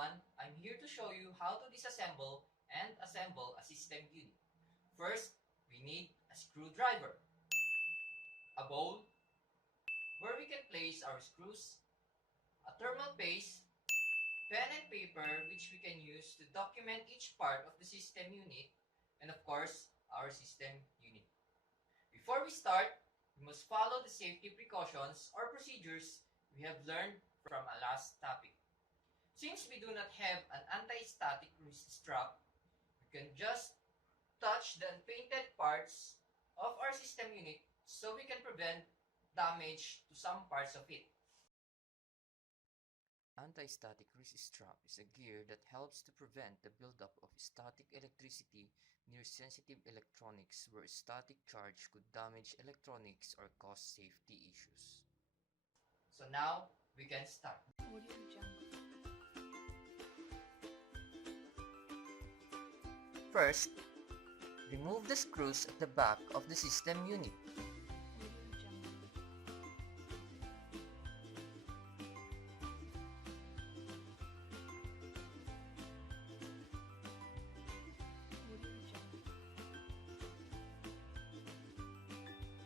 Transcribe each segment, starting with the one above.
everyone, I'm here to show you how to disassemble and assemble a system unit. First, we need a screwdriver, a bowl where we can place our screws, a thermal paste, pen and paper which we can use to document each part of the system unit, and of course, our system unit. Before we start, we must follow the safety precautions or procedures we have learned from our last topic. Since we do not have an anti-static wrist strap, we can just touch the unpainted parts of our system unit so we can prevent damage to some parts of it. Anti-static wrist strap is a gear that helps to prevent the buildup of static electricity near sensitive electronics where static charge could damage electronics or cause safety issues. So now, we can start. First, remove the screws at the back of the system unit.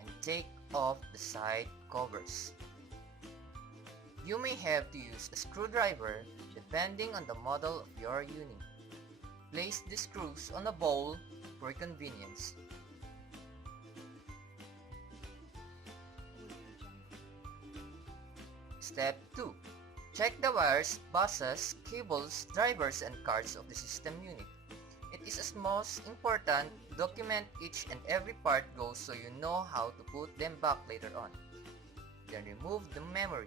And take off the side covers. You may have to use a screwdriver depending on the model of your unit. Place the screws on a bowl for convenience. Step 2. Check the wires, buses, cables, drivers, and cards of the system unit. It is most important to document each and every part goes so you know how to put them back later on. Then remove the memory.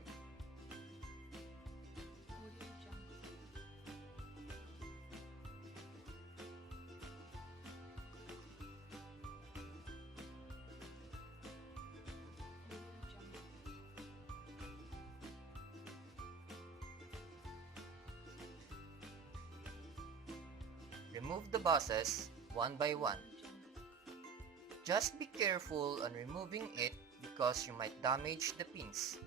Remove the buses one by one. Just be careful on removing it because you might damage the pins.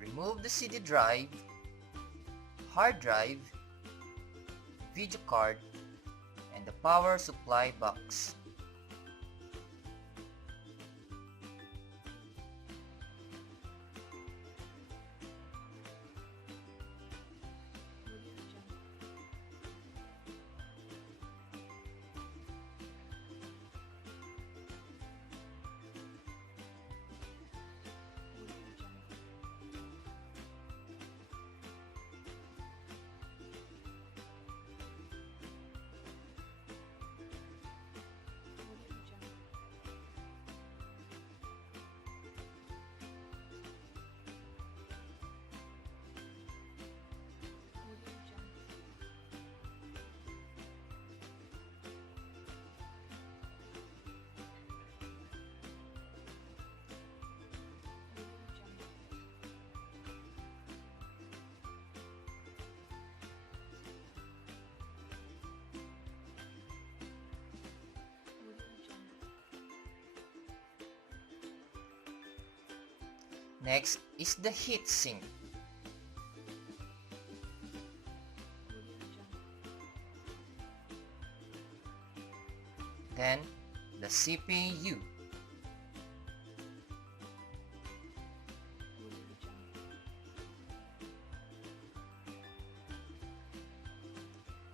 Remove the CD drive, hard drive, video card, and the power supply box. Next is the heat sink. Then the CPU.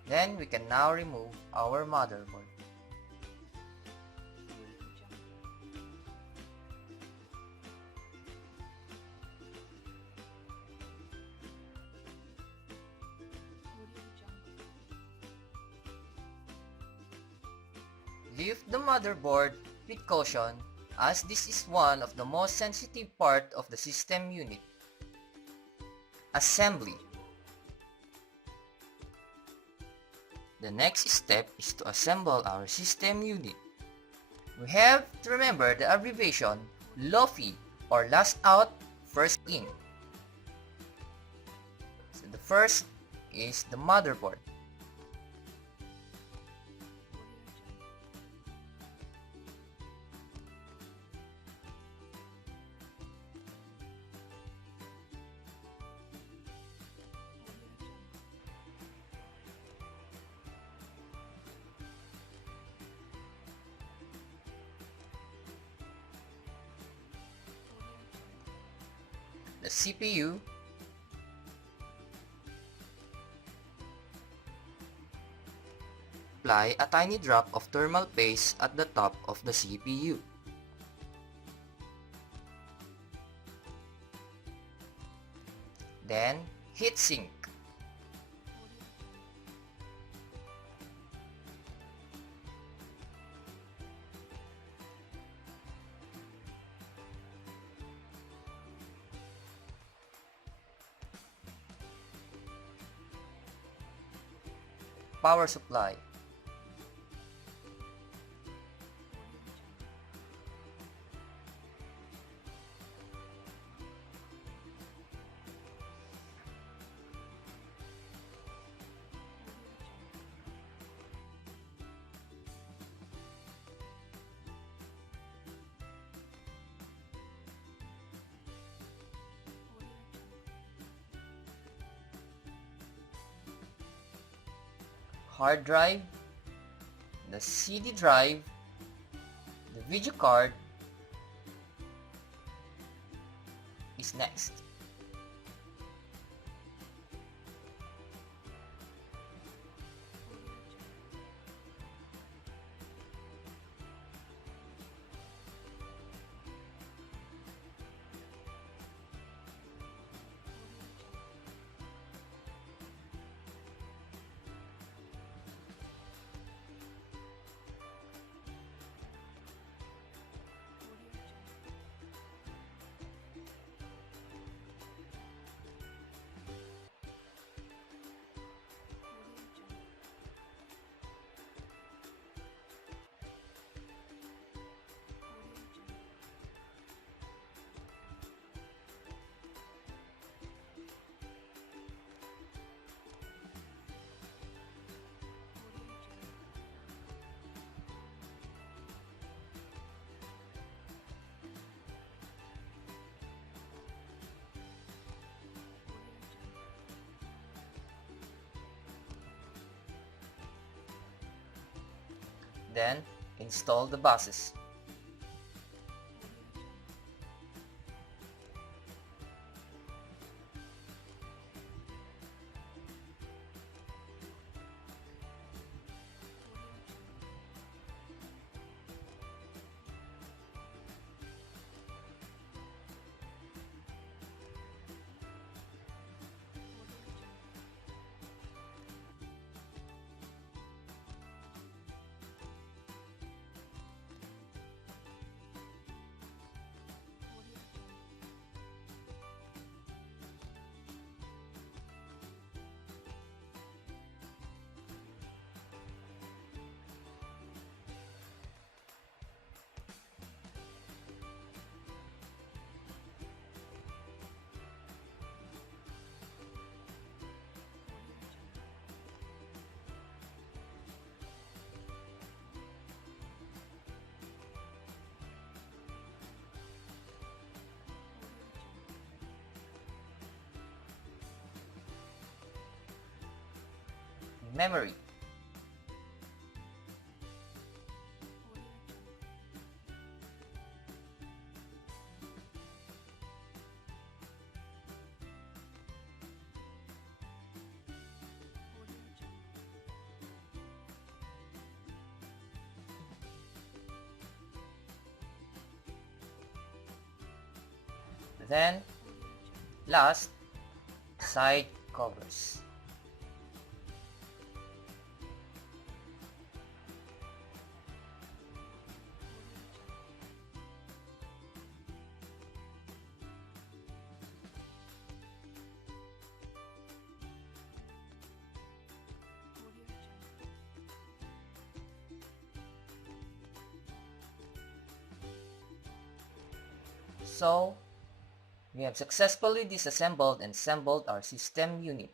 Then we can now remove our motherboard. Lift the motherboard with caution as this is one of the most sensitive part of the system unit. Assembly. The next step is to assemble our system unit. We have to remember the abbreviation LOFI or last out, first in. So the first is the motherboard. The CPU, apply a tiny drop of thermal paste at the top of the CPU. Then, heatsink. Power supply. Hard drive, the CD drive, the video card is next. Then, install the buses. Memory. Then, last, side covers. So, we have successfully disassembled and assembled our system unit.